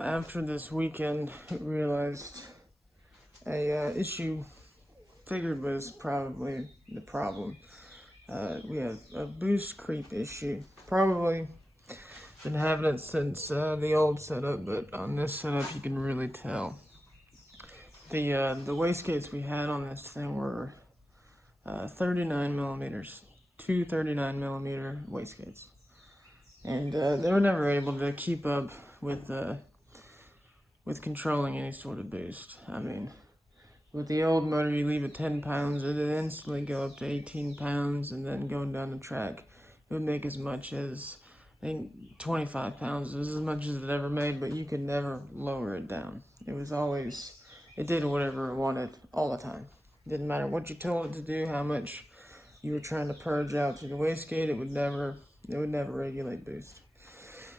After this weekend, realized a issue figured was probably the problem. We have a boost creep issue. Probably been having it since the old setup, but on this setup you can really tell. The wastegates we had on this thing were 39 millimeters, two 39 millimeter wastegates, and they were never able to keep up with controlling any sort of boost. I mean, with the old motor, you leave it 10 pounds, it would instantly go up to 18 pounds, and then going down the track, it would make as much as, I think, 25 pounds. It was as much as it ever made, but you could never lower it down. It was always, it did whatever it wanted all the time. Didn't matter what you told it to do, how much you were trying to purge out through the wastegate, it would never regulate boost.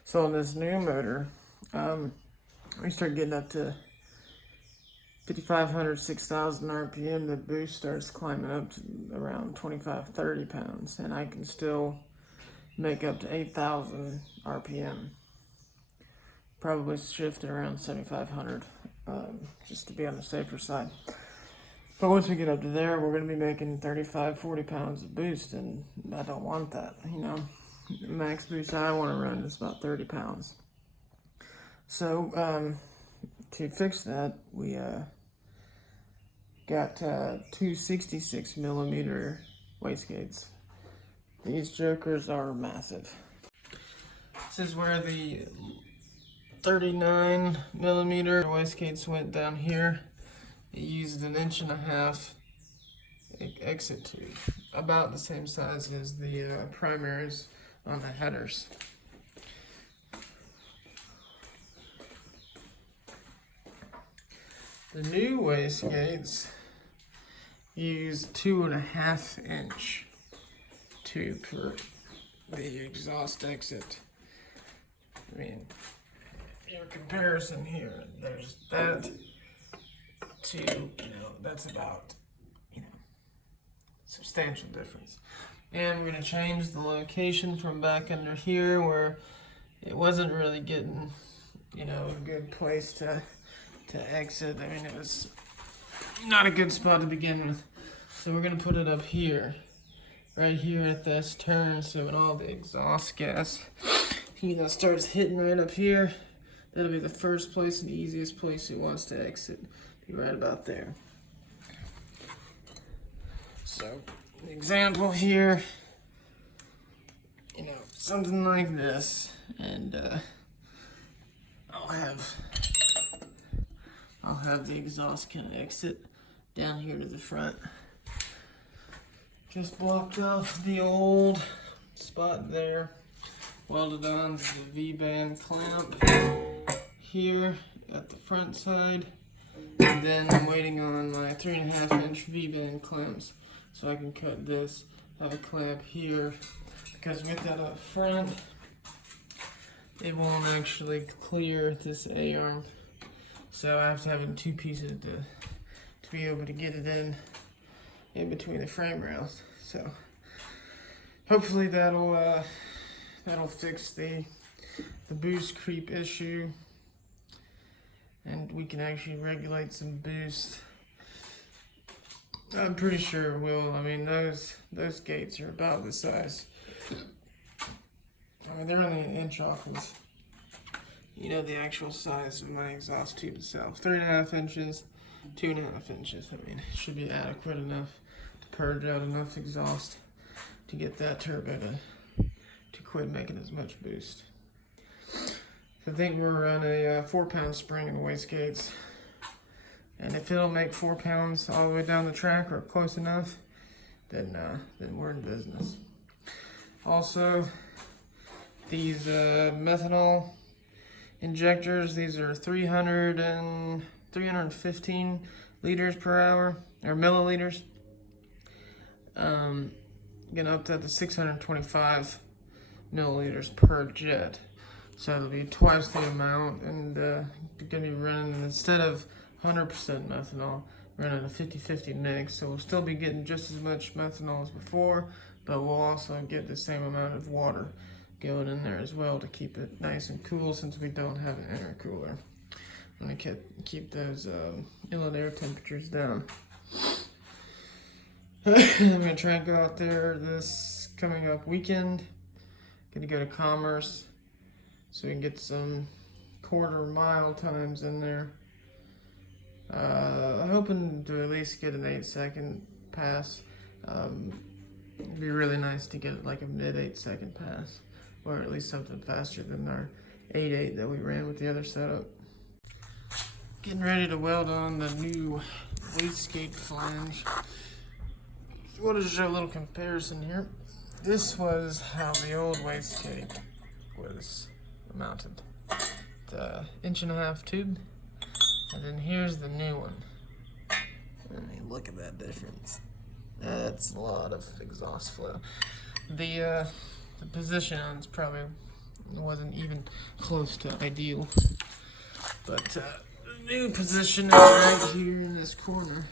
So on this new motor, we start getting up to 5,500, 6,000 RPM, the boost starts climbing up to around 25, 30 pounds, and I can still make up to 8,000 RPM. Probably shift it around 7,500, just to be on the safer side. But once we get up to there, we're going to be making 35, 40 pounds of boost, and I don't want that, you know. The max boost I want to run is about 30 pounds. So, to fix that, we got two 66 millimeter wastegates. These jokers are massive. This is where the 39 millimeter wastegates went down here. It used 1.5 inch exit tube, about the same size as the primaries on the headers. The new wastegates use 2.5 inch tube for the exhaust exit. I mean, your comparison here, there's that to, that's about, substantial difference. And we're going to change the location from back under here where it wasn't really getting, a good place to exit. I mean, it was not a good spot to begin with. So we're going to put it up here, right here at this turn, so when all the exhaust gas, starts hitting right up here, that'll be the first place and the easiest place it wants to exit. Be right about there. So, an example here, something like this, and I'll have the exhaust kind of exit down here to the front. Just blocked off the old spot there, welded on to the V-band clamp here at the front side, and then I'm waiting on my 3.5 inch V-band clamps so I can cut this, have a clamp here, because with that up front, it won't actually clear this A-arm. So I have to have it in two pieces to be able to get it in between the frame rails. So hopefully that'll fix the boost creep issue, and we can actually regulate some boost. I'm pretty sure it will. I mean, those gates are about the size. I mean, they're only 1 inch off of the actual size of my exhaust tube itself. 3.5 inches, 2.5 inches. I mean, it should be adequate enough to purge out enough exhaust to get that turbo to quit making as much boost. So I think we're on a 4-pound spring in the wastegates, and if it'll make 4 pounds all the way down the track or close enough, then we're in business. Also, these methanol injectors, these are 315 liters per hour, or milliliters. Getting up to the 625 milliliters per jet. So it'll be twice the amount, and you're going to be running, instead of 100% methanol, running a 50-50 mix. So we'll still be getting just as much methanol as before, but we'll also get the same amount of water going in there as well to keep it nice and cool since we don't have an intercooler. I'm gonna keep those inlet air temperatures down. I'm gonna try and go out there this coming up weekend. Gonna go to Commerce so we can get some quarter-mile times in there. I'm hoping to at least get an 8-second pass. It'd be really nice to get like a mid 8-second pass, or at least something faster than our 8.8 that we ran with the other setup. Getting ready to weld on the new wastegate flange. What is a little comparison here? This was how the old wastegate was mounted. The 1.5-inch tube, and then here's the new one. I mean, look at that difference. That's a lot of exhaust flow. The position on it's probably wasn't even close to ideal, but the new position is right here in this corner.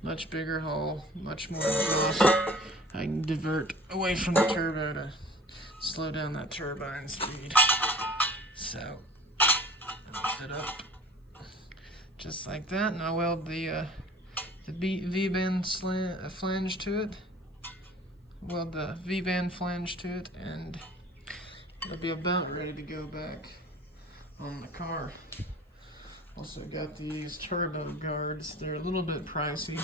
Much bigger hole, much more exhaust. I can divert away from the turbo to slow down that turbine speed. So I'll fit up just like that, and I weld the V-band flange to it. Weld the V-band flange to it, and it'll be about ready to go back on the car. Also got these turbo guards. They're a little bit pricey.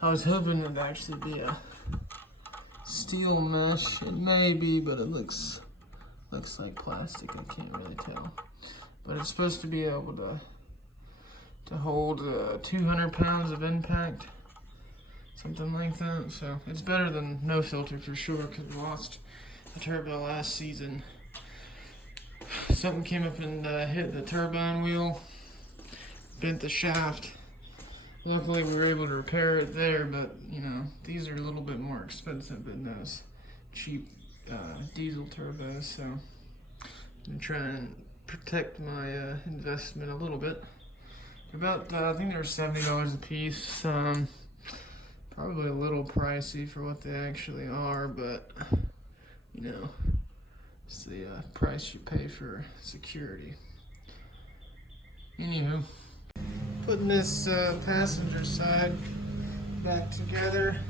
I was hoping it'd actually be a steel mesh. It may be, but it looks like plastic. I can't really tell. But it's supposed to be able to hold 200 pounds of impact, something like that. So it's better than no filter for sure, because we lost a turbo last season. Something came up and hit the turbine wheel, bent the shaft. Luckily we were able to repair it there, but you know, these are a little bit more expensive than those cheap diesel turbos, so I'm trying to protect my investment a little bit. About I think they were $70 a piece. Probably a little pricey for what they actually are, but you know, it's the price you pay for security. Anywho, putting this passenger side back together.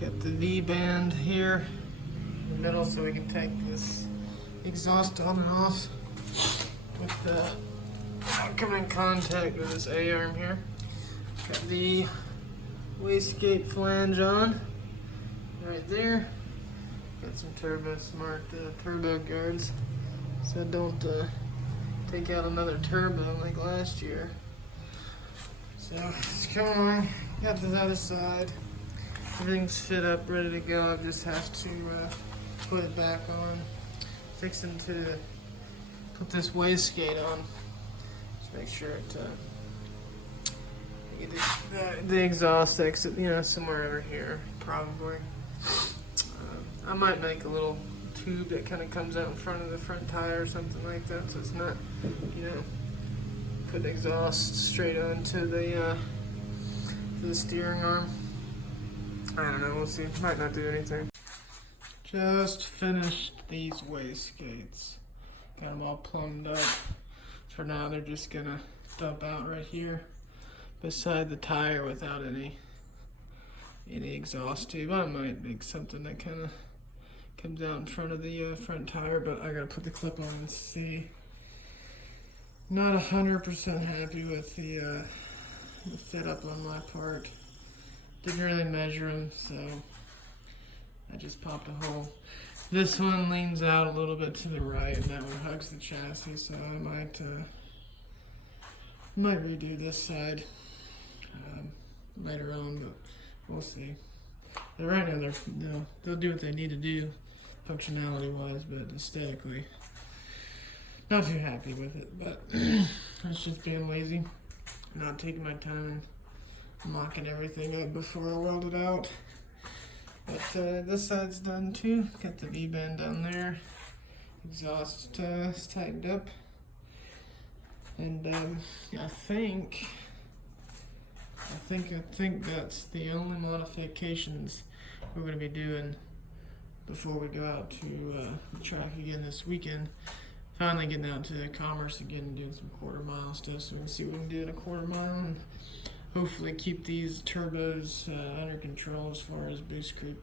Got the V-band here in the middle so we can take this exhaust on and off with the come in contact with this A-arm here. Got the wastegate flange on right there. Got some turbo smart turbo guards so I don't take out another turbo like last year. So it's coming on. Got the other side. Everything's fit up, ready to go. I just have to put it back on. Fixing to put this wastegate on. Just make sure it get the exhaust exit, you know, somewhere over here, probably. I might make a little tube that kind of comes out in front of the front tire or something like that, so it's not, you know, put the exhaust straight onto the steering arm. I don't know, we'll see. Might not do anything. Just finished these wastegates. Got them all plumbed up. For now, they're just gonna dump out right here beside the tire without any exhaust tube. I might make something that kind of comes out in front of the front tire, but I gotta put the clip on and see. Not 100% happy with the setup on my part. Didn't really measure them, so I just popped a hole. This one leans out a little bit to the right, and that one hugs the chassis, so I might redo this side later on, but we'll see. But right now, they'll do what they need to do, functionality-wise, but aesthetically, not too happy with it. But it's just being lazy, not taking my time and mocking everything up before I weld it out. But this side's done too. Got the V-band down there. Exhaust is tightened up. And I think that's the only modifications we're going to be doing before we go out to the track again this weekend. Finally getting out to Commerce again and doing some quarter mile stuff, so we can see what we can do in a quarter mile and hopefully keep these turbos under control as far as boost creep